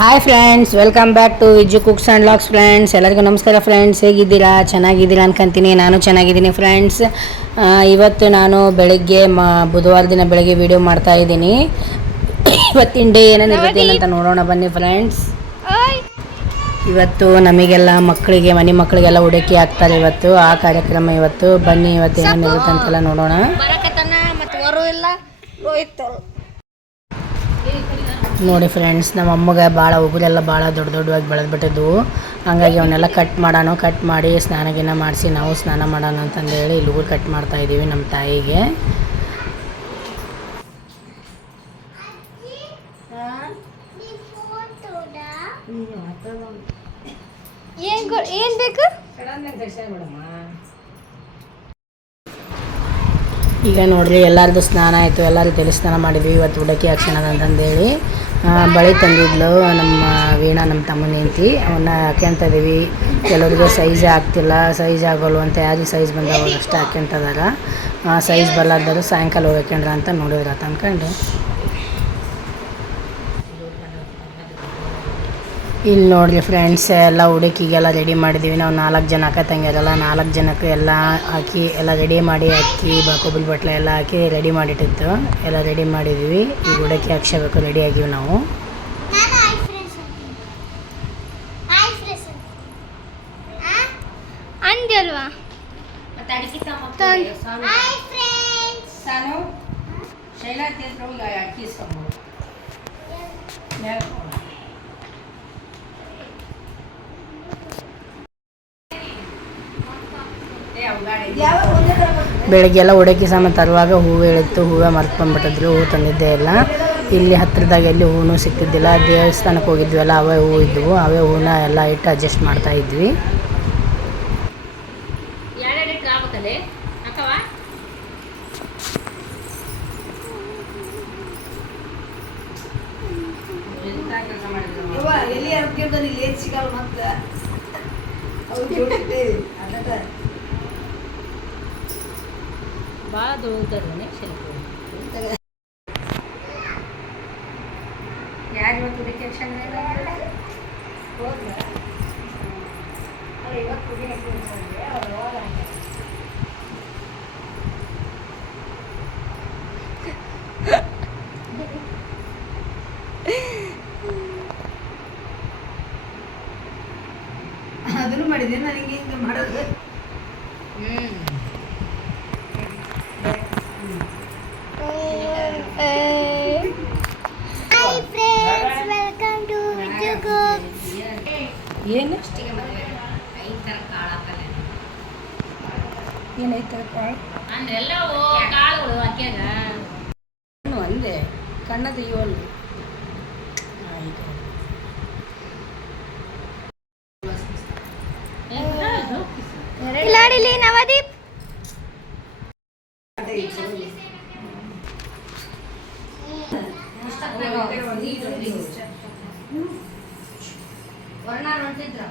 Hi friends, welcome back to Vijju cooks and logs. Friends ಎಲ್ಲರಿಗೂ ನಮಸ್ಕಾರ. Friends ಹೇಗಿದ್ದೀರಾ? ಚೆನ್ನಾಗಿದ್ದೀರಾ ಅನ್ಕೊಂತೀನಿ. ನಾನು ಚೆನ್ನಾಗಿದ್ದೀನಿ ಫ್ರೆಂಡ್ಸ್. ಇವತ್ತು ನಾನು ಬೆಳಗ್ಗೆ ಬುಧವಾರ ದಿನ ಬೆಳಗ್ಗೆ ವಿಡಿಯೋ ಮಾಡ್ತಾ ಇದ್ದೀನಿ. ಇವತ್ತಿನ ಡೇ ಏನೇನಿರುತ್ತೆ ಏನಂತ ನೋಡೋಣ ಬನ್ನಿ ಫ್ರೆಂಡ್ಸ್. ಇವತ್ತು ನಮಗೆಲ್ಲ ಮನೆ ಮಕ್ಕಳಿಗೆಲ್ಲ ಉಡುಕಿ ಹಾಕ್ತಾರೆ. ಇವತ್ತು ಆ ಕಾರ್ಯಕ್ರಮ ಇವತ್ತು. ಬನ್ನಿ ಇವತ್ತು ಏನೇನಿರುತ್ತೆ ಅಂತೆಲ್ಲ ನೋಡೋಣ. ನೋಡಿ ಫ್ರೆಂಡ್ಸ್, ನಮ್ಮ ಅಮ್ಮಗೆ ಭಾಳ ಉಗುರೆಲ್ಲ ಭಾಳ ದೊಡ್ಡ ದೊಡ್ಡವಾಗಿ ಬೆಳೆದ್ಬಿಟ್ಟಿದ್ವು. ಹಂಗಾಗಿ ಅವನ್ನೆಲ್ಲ ಕಟ್ ಮಾಡಿ ಸ್ನಾನ ಮಾಡಿಸಿ ನಾವು ಸ್ನಾನ ಮಾಡೋಣ ಅಂತಂದೇಳಿ ಇಲ್ಲಿ ಉಗುರು ಕಟ್ ಮಾಡ್ತಾ ಇದ್ದೀವಿ ನಮ್ಮ ತಾಯಿಗೆ. ಏನು ಬೇಕು? ಈಗ ನೋಡ್ರಿ, ಎಲ್ಲರದ್ದು ಸ್ನಾನ ಆಯಿತು. ಎಲ್ಲರೂ ತಲೆ ಸ್ನಾನ ಮಾಡಿದ್ವಿ. ಇವತ್ತು ಉಡಕಿ ಹಾಕ್ಸೋಣ ಅಂತಂದೇಳಿ ಬಳೆ ತಂದಿದ್ಲು ನಮ್ಮ ವೀಣಾ, ನಮ್ಮ ತಮ್ಮನ ಹೆಂಡತಿ. ಅವನ್ನ ಹಾಕ್ಯಂತ ಇದೀವಿ. ಕೆಲವರಿಗೆ ಸೈಜ್ ಆಗ್ತಿಲ್ಲ, ಸೈಜ್ ಆಗೋಲ್ವ ಅಂತ ಯಾರಿಗೆ ಸೈಜ್ ಬಂದವಾಗ ಅಷ್ಟು ಹಾಕ್ಯಂತದಾರ. ಸೈಜ್ ಬರಲಾರ್ದರು ಸಾಯಂಕಾಲ ಹೋಗಿ ಹಾಕ್ಯಂಡ್ರ ಅಂತ ನೋಡಿದ್ರ ಅಂತ ಅಂದ್ಕೊಂಡು ಇಲ್ಲಿ ನೋಡಿರಿ ಫ್ರೆಂಡ್ಸ್, ಎಲ್ಲ ಉಡುಕಿಗೆಲ್ಲ ರೆಡಿ ಮಾಡಿದ್ದೀವಿ. ನಾವು 4 ಜನ ಅಕ್ಕ ತಂಗಿಯರಲ್ಲ, 4 ಜನಕ್ಕೆ ಎಲ್ಲ ಹಾಕಿ ಎಲ್ಲ ರೆಡಿ ಮಾಡಿ ಅಕ್ಕಿ ಕೊಬ್ಬರಿ ಬಟ್ಲೆ ಎಲ್ಲ ಹಾಕಿ ರೆಡಿ ಮಾಡಿಟ್ಟಿತ್ತು. ಎಲ್ಲ ರೆಡಿ ಮಾಡಿದ್ದೀವಿ. ಈಗ ಉಡುಕಿ ಹಾಕ್ಸಬೇಕು, ರೆಡಿ ಆಗಿವಿ ನಾವು. ಬೆಳಗ್ಗೆಲ್ಲ ಉಡುಕಿ ಸಾಮಾನು ತರುವಾಗ ಹೂವು ಹೇಳಿತ್ತು. ಹೂವೇ ಮರ್ತ್ಕೊಂಡ್ಬಿಟ್ಟಿದ್ರು. ಹೂವು ತಂದಿದ್ದೇ ಇಲ್ಲ. ಇಲ್ಲಿ ಹತ್ತಿರದಾಗ ಎಲ್ಲಿ ಹೂವು ಸಿಗ್ತಿದ್ದಿಲ್ಲ. ದೇವಸ್ಥಾನಕ್ಕೆ ಹೋಗಿದ್ವಿ, ಅವೇ ಹೂವು ಇದ್ವು. ಅವೇ ಹೂವನ್ನ ಎಲ್ಲ ಇಟ್ಟು ಅಡ್ಜಸ್ಟ್ ಮಾಡ್ತಾ ಇದ್ವಿ. ಭಾಳ ದೊಡ್ಡದನೆ ಯಾರು ಇವತ್ತು ಡಿಕೆಕ್ಷನ್ ಅದನ್ನು ಮಾಡಿದೆ ನನಗೆ ಹಿಂಗೆ ಮಾಡೋದು. ಏನು ಏನೈತೆ ಕಾಳು ಅಂದೆ ಕಣ್ಣದು ಇವಲ್ಲು ನವದೀಪ್ ವರ್ಣ ನೋಡ್ತಿದ್ರ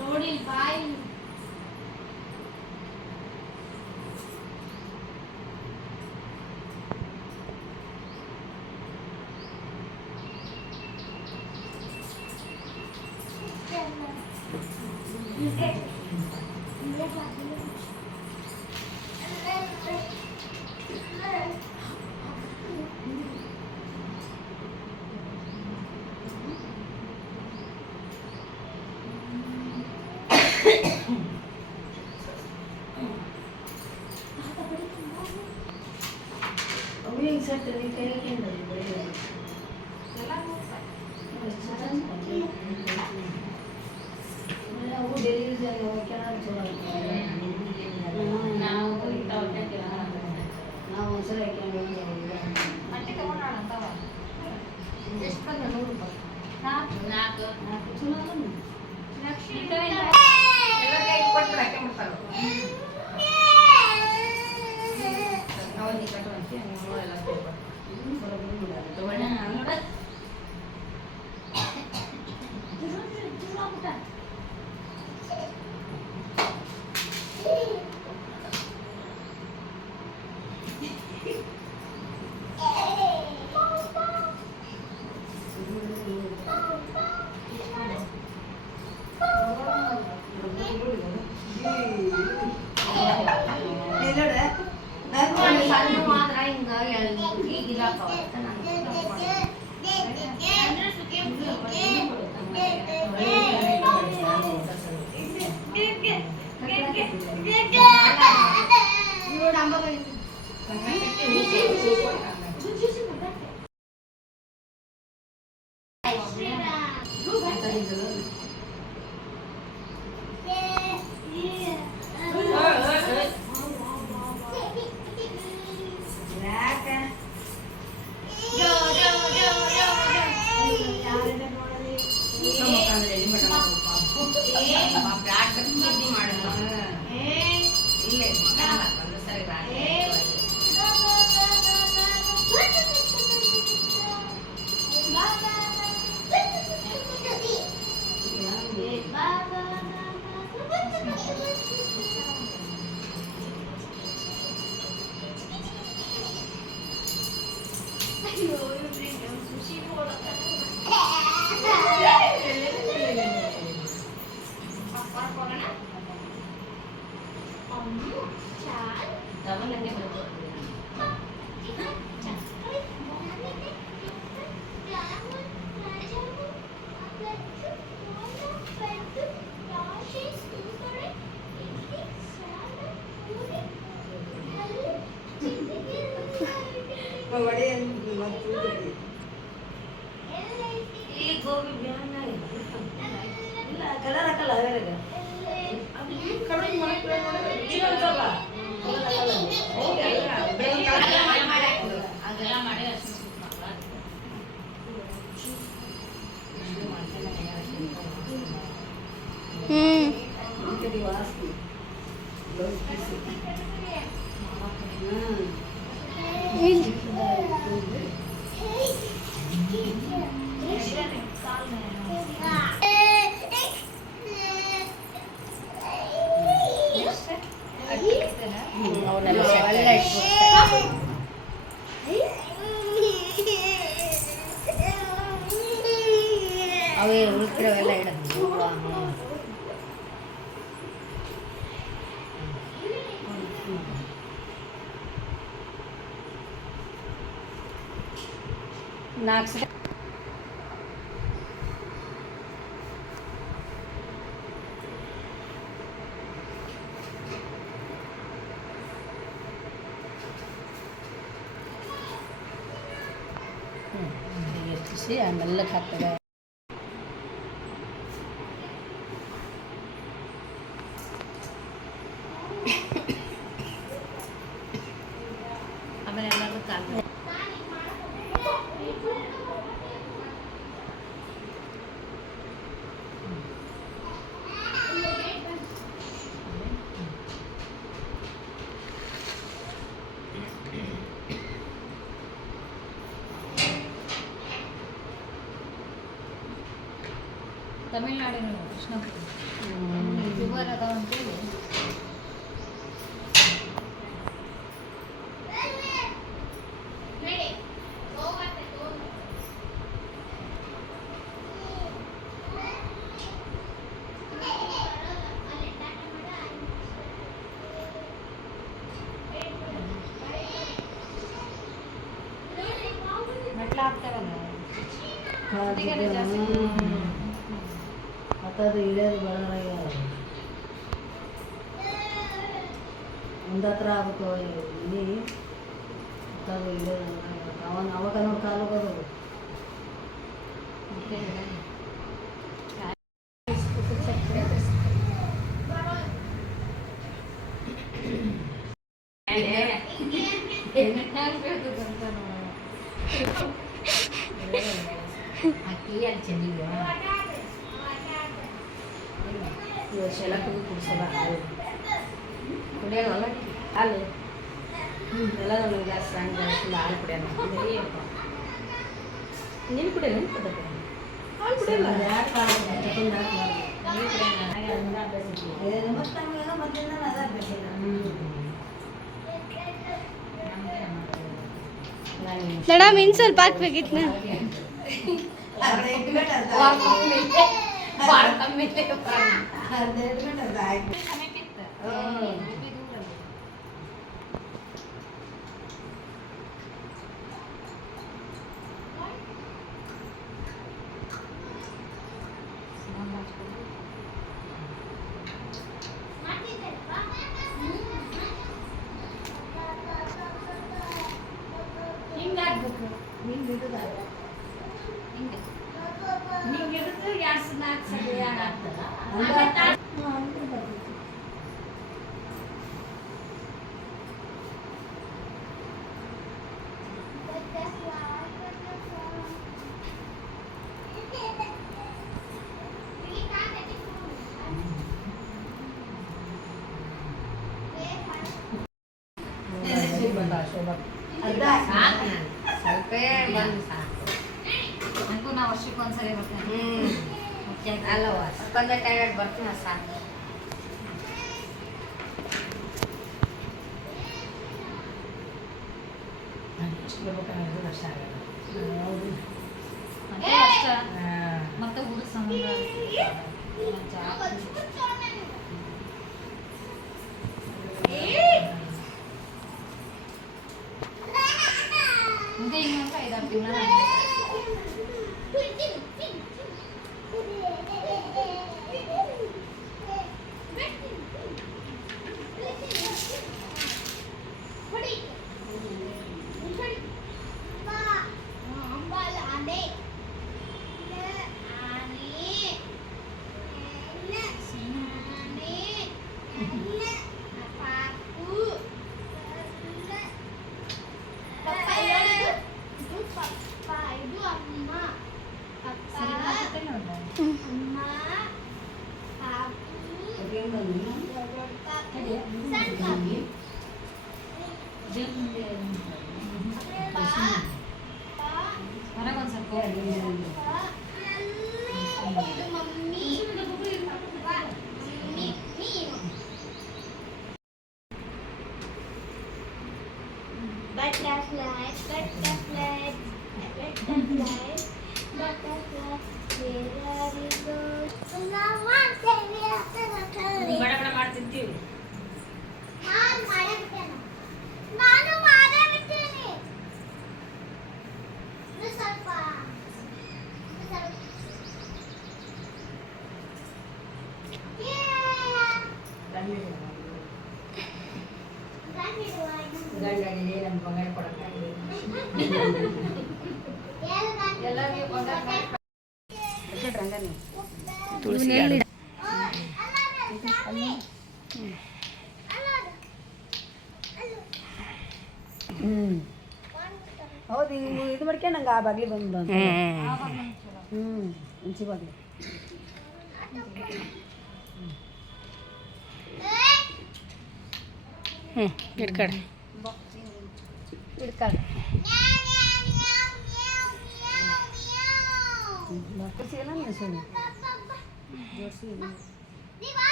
ನೋಡಿ ಬಾಯ್ ಎಷ್ಟು ಬಂದ 100 ರೂಪಾಯಿ ಅವನ್ನೆಲ್ಲ set ಅವೇ ಉಳ್ಕಿರೋವೆಲ್ಲ ಇಡೋದು. ನಾಲ್ಕು ಸೆಟ್ ಎತ್ತಿಸಿ ಆಮೇಲೆ ಹಾಕ್ತದೆ. ಆಮೇಲೆ ಎಲ್ಲರೂ ಕಾಲು ತಮಿಳ್ನಾಡಿನ ಕೃಷ್ಣಪುರ ಶುಗರ್ ಅದಾವಂತೂ ಮೆಟ್ಲ ಹಾಕ್ತಾರಲ್ಲ ಅದು ಇಳಿಯೋದು ಬರೋದ್ರಾಗ ಒಂದು ಹತ್ರ ಆಗುತ್ತೆ ಇಲ್ಲಿ ಅದು ಇಳಿಯೋದು ಅವಾಗ ನೋಡಿ ಕಾಲು ಹೋಗೋದು. ಅಕ್ಕಿ ಅಲ್ಲಿ ಚೆಲ್ಲಿಗೆ ಇವಾಗ ಶೆಲಕ್ಕೂ ಕುಡಿಸೋದ ಹಾಲು ಕುಡಿಯೋಲ್ಲ ಹಾಲು ಎಲ್ಲ ಒಂದು ಗ್ಲಾಸ್ ಸಣ್ಣ ಗ್ಲಾಸಿಂದ ಹಾಲು ಕುಡಿಯೋಣ ನೀನು ಕುಡಿಯಲ್ಲ ಹಾಲು ಕುಡಿಯಲ್ಲ ಮೇಡಮ್ ಇನ್ನು ಸ್ವಲ್ಪ ಹಾಕ್ಬೇಕಿತ್ತು ಸ್ವಲ್ಪೇ ಬಂದು ಸಾಕು ನನಗೂ ನಾ ವರ್ಷಕ್ಕೆ ಒಂದ್ಸರಿ ಬರ್ತೇನೆ ಅಲ್ಲವ ಒಂದೇ ಟೈಮ್ ಬರ್ತೀನಿ ಸಾಕು ಎಷ್ಟು ಬರ್ಬೇಕನ್ನೋದು ಅಷ್ಟ ಆಗಲ್ಲ ಅದೇ ಅಷ್ಟ ಮತ್ತೆ ಊಟ ಸಂಬಂಧ ಮುಂದೆ ಇನ್ನೊಂದು 5-6 ತಿಂಗಳ ಹೊರಗೊಂದು ಸ್ವಲ್ಪ ಬಡ ಬಡ ಮಾಡ್ತಿರ್ತೀವಿ ಗಂಡನಿಗೆ ನಮ್ಮ ಬಂಗಾರ ಕೊಡಕ್ಕಾಗಲಿ ಎಲ್ಲರಿಗೂ ಬಂಗಾರ ತುಳಸಿ ಹೌದು ಇದು ಮಾಡ್ಕೆ ನಂಗೆ ಆ ಬಾಗ್ಲಿ ಬಂದು ಹುಂಚಿ ಬಾಗ್ಲಿ ಇಡ್ಕಡೆ ಇಡ್ಕಡೆ ಜೋಡಿಸಿ ಎಲ್ಲ ನಿಲ್ಸೋಣ ಜೋಡಿಸಿ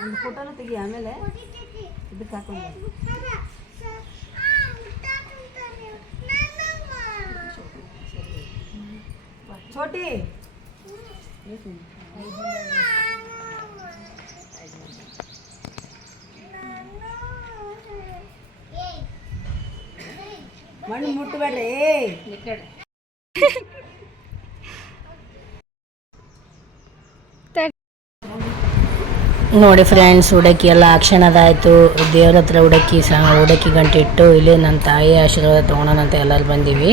ಒಂದು ಫೋಟೋನ ತೆಗಿ ಆಮೇಲೆ ಇದಕ್ಕೆ ಹಾಕೊಂಡು छोटी ಮಣ್ಣು ಮುಟ್ಟಬೇಡ್ರಿ ಈ ಕಡೆ. ನೋಡಿ ಫ್ರೆಂಡ್ಸ್, ಉಡಕ್ಕಿ ಎಲ್ಲ ಅದಾಯಿತು. ದೇವ್ರ ಹತ್ರ ಉಡಕ್ಕಿ ಗಂಟೆ ಇಟ್ಟು ಇಲ್ಲಿ ನನ್ನ ತಾಯಿ ಆಶೀರ್ವಾದ ತೊಗೊಳೋಣಂತ ಎಲ್ಲರೂ ಬಂದೀವಿ.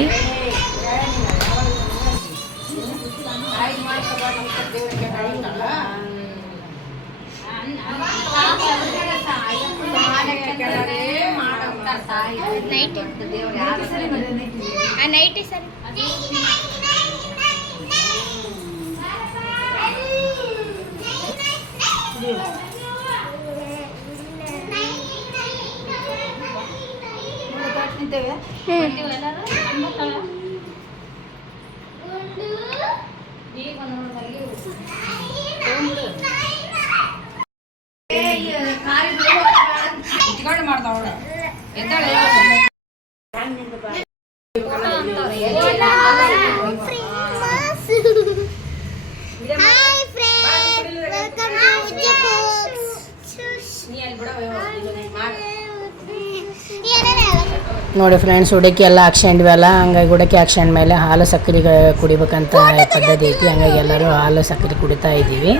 ನೋಡಿ ಫ್ರೆಂಡ್ಸ್, ಉಡಕ್ಕಿ ಎಲ್ಲ ಹಾಕ್ಸ್ಕೊಂಡ್ವಲ್ಲ, ಹಂಗಾಗಿ ಉಡಕ್ಕಿ ಹಾಕ್ಸ್ಕೊಂಡ್ಮೇಲೆ ಹಾಲು ಸಕ್ಕರೆ ಕುಡಿಬೇಕಂತ ಪದ್ಧತಿ ಐತಿ. ಹಂಗಾಗಿ ಎಲ್ಲರೂ ಹಾಲು ಸಕ್ಕರೆ ಕುಡಿತಾ ಇದ್ದೀವಿ.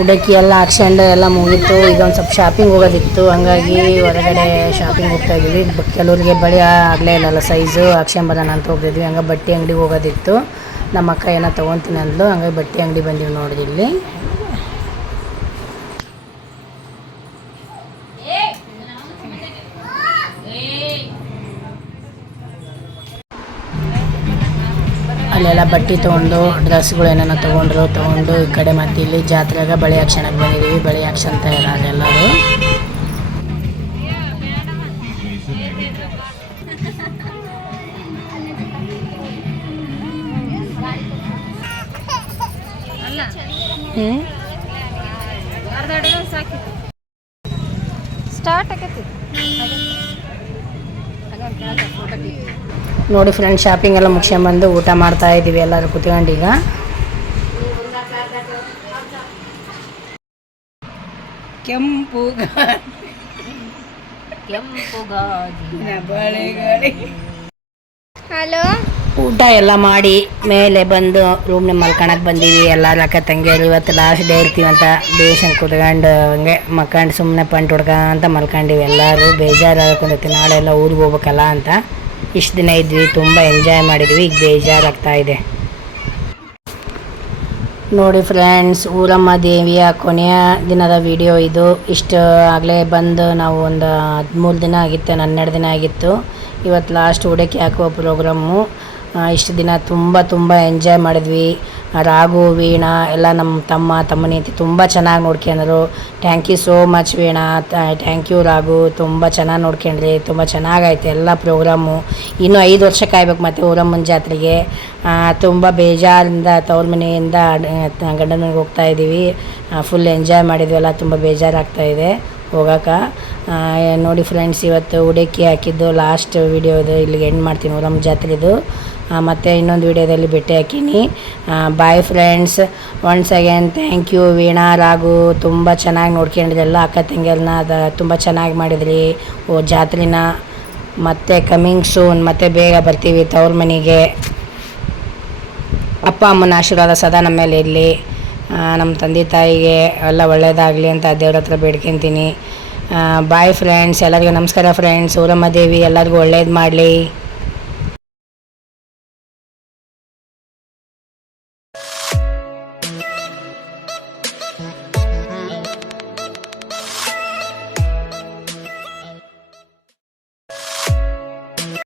ಉಡಕ್ಕಿ ಎಲ್ಲ ಹಾಕ್ಸ್ಕೊಂಡು ಎಲ್ಲ ಮುಗೀತು. ಈಗ ಒಂದು ಸ್ವಲ್ಪ ಶಾಪಿಂಗ್ ಹೋಗೋದಿತ್ತು, ಹಂಗಾಗಿ ಹೊರಗಡೆ ಶಾಪಿಂಗ್ ಹೋಗ್ತಾ ಇದ್ವಿ. ಕೆಲವ್ರಿಗೆ ಬಳಿ ಆಗಲೇ ಇಲ್ಲಲ್ಲ ಸೈಜು, ಹಾಕ್ಸ್ಕೊಂಬರೋಣ ಅಂತ ಹೋಗ್ತಿದ್ವಿ. ಹಂಗೆ ಬಟ್ಟೆ ಅಂಗಡಿಗೆ ಹೋಗೋದಿತ್ತು. ನಮ್ಮ ಅಕ್ಕ ಏನೋ ತೊಗೊತೀನಿ ಅಂದ್ಲು, ಹಂಗಾಗಿ ಬಟ್ಟೆ ಅಂಗಡಿ ಬಂದೀವಿ ನೋಡಿರಿ. ಇಲ್ಲಿ ಅಲ್ಲೆಲ್ಲ ಬಟ್ಟೆ ತೊಗೊಂಡು ಡ್ರೆಸ್ಗಳು ಏನೇನೋ ತೊಗೊಂಡು ಈ ಕಡೆ ಮತ್ತೆ ಇಲ್ಲಿ ಜಾತ್ರೆಗೆ ಬಳೆ ಹಾಕ್ಸೋಣಕ್ಕೆ ಬಂದಿದ್ದೀವಿ. ಬಳೆ ಹಾಕ್ಸಂತ ಇರೋರು ಎಲ್ಲರೂ. ನೋಡಿ ಫ್ರೆಂಡ್ಸ್, ಶಾಪಿಂಗ್ ಎಲ್ಲ ಮುಗಿಸ್ಕೊಂಡ್ಬಂದು ಊಟ ಮಾಡ್ತಾ ಇದ್ದೀವಿ ಎಲ್ಲರೂ ಕುತ್ಕೊಂಡು. ಈಗ ಕೆಂಪು ಹಲೋ, ಊಟ ಎಲ್ಲ ಮಾಡಿ ಮೇಲೆ ಬಂದು ರೂಮ್ನ ಮಲ್ಕೊಳಕ್ಕೆ ಬಂದೀವಿ. ಎಲ್ಲರೂ ಅಕ್ಕ ತಂಗಿಯರು. ಇವತ್ತು ಲಾಸ್ಟ್ ಡೇ ಇರ್ತೀವಂತ ಬೇಷಂಗೆ ಕುತ್ಕೊಂಡು ಹಂಗೆ ಮಲ್ಕೊಂಡು ಸುಮ್ಮನೆ ಪಂಟ್ ಹೊಡ್ಕೊಂತ ಮಲ್ಕೊಂಡಿವಿ. ಎಲ್ಲರೂ ಬೇಜಾರಾಗ್ಕೊಂಡೈತಿ, ನಾಳೆ ಎಲ್ಲ ಊರಿಗೆ ಹೋಗ್ಬೇಕಲ್ಲ ಅಂತ. ಇಷ್ಟು ದಿನ ಇದ್ವಿ, ತುಂಬ ಎಂಜಾಯ್ ಮಾಡಿದ್ವಿ. ಈಗ ಬೇಜಾರಾಗ್ತಾ ಇದೆ. ನೋಡಿ ಫ್ರೆಂಡ್ಸ್, ಊರಮ್ಮ ದೇವಿಯ ಕೊನೆಯ ದಿನದ ವಿಡಿಯೋ ಇದು. ಇಷ್ಟು ಆಗಲೇ ಬಂದು ನಾವು ಒಂದು 13 ದಿನ ಆಗಿತ್ತು, 12 ದಿನ ಆಗಿತ್ತು. ಇವತ್ತು ಲಾಸ್ಟ್ ಉಡಕ್ಕಿ ಹಾಕುವ ಪ್ರೋಗ್ರಾಮು. ಇಷ್ಟು ದಿನ ತುಂಬ ಎಂಜಾಯ್ ಮಾಡಿದ್ವಿ. ರಾಘು, ವೀಣಾ ಎಲ್ಲ ನಮ್ಮ ತಮ್ಮನ ಹೆಂಡತಿ ತುಂಬ ಚೆನ್ನಾಗಿ ನೋಡ್ಕೊಂಡ್ರು. Thank you so much Veena, thank you Raghu. ತುಂಬ ಚೆನ್ನಾಗಿ ನೋಡ್ಕೊಂಡ್ರಿ, ತುಂಬ ಚೆನ್ನಾಗೈತೆ ಎಲ್ಲ ಪ್ರೋಗ್ರಾಮು. ಇನ್ನೂ 5 ವರ್ಷ ಕಾಯ್ಬೇಕು ಮತ್ತು ಊರಮ್ಮನ ಜಾತ್ರೆಗೆ. ತುಂಬ ಬೇಜಾರಿಂದ ತವ್ರ ಮನೆಯಿಂದ ಗಂಡನ ಮನೆಗೆ ಹೋಗ್ತಾಯಿದ್ದೀವಿ. ಫುಲ್ ಎಂಜಾಯ್ ಮಾಡಿದ್ವಲ್ಲ, ತುಂಬ ಬೇಜಾರಾಗ್ತಾಯಿದೆ ಹೋಗೋಕೆ. ನೋಡಿ ಫ್ರೆಂಡ್ಸ್, ಇವತ್ತು ಉಡಕ್ಕಿ ಹಾಕಿದ್ದು ಲಾಸ್ಟ್ ವಿಡಿಯೋ ಇದು. ಇಲ್ಲಿಗೆ ಎಂಡ್ ಮಾಡ್ತೀನಿ ಊರಮ್ಮ ಜಾತ್ರೆದು. ಮತ್ತು ಇನ್ನೊಂದು ವಿಡಿಯೋದಲ್ಲಿ ಭೇಟಿ ಹಾಕೀನಿ. Bye friends, once again thank you Veena, Raghu. ತುಂಬ ಚೆನ್ನಾಗಿ ನೋಡ್ಕೊಂಡಿದ್ರಲ್ಲ ಅಕ್ಕ ತಂಗಿಯರನ್ನ. ತುಂಬ ಚೆನ್ನಾಗಿ ಮಾಡಿದ್ರಿ ಜಾತ್ರೆನ. ಮತ್ತು ಕಮಿಂಗ್ ಸೂನ್, ಮತ್ತು ಬೇಗ ಬರ್ತೀವಿ ತವ್ರ ಮನೆಗೆ. ಅಪ್ಪ ಅಮ್ಮನ ಆಶೀರ್ವಾದ ಸದಾ ನಮ್ಮ ಮೇಲೆ ಇರಲಿ. ನಮ್ಮ ತಂದೆ ತಾಯಿಗೆ ಎಲ್ಲ ಒಳ್ಳೆಯದಾಗಲಿ ಅಂತ ದೇವ್ರ ಹತ್ರ ಬೇಡ್ಕೊತೀನಿ. ಬಾಯ್ ಫ್ರೆಂಡ್ಸ್, ಎಲ್ಲರಿಗೂ ನಮಸ್ಕಾರ ಫ್ರೆಂಡ್ಸ್. ಊರಮ್ಮ ದೇವಿ ಎಲ್ಲರಿಗೂ ಒಳ್ಳೇದು ಮಾಡಲಿ.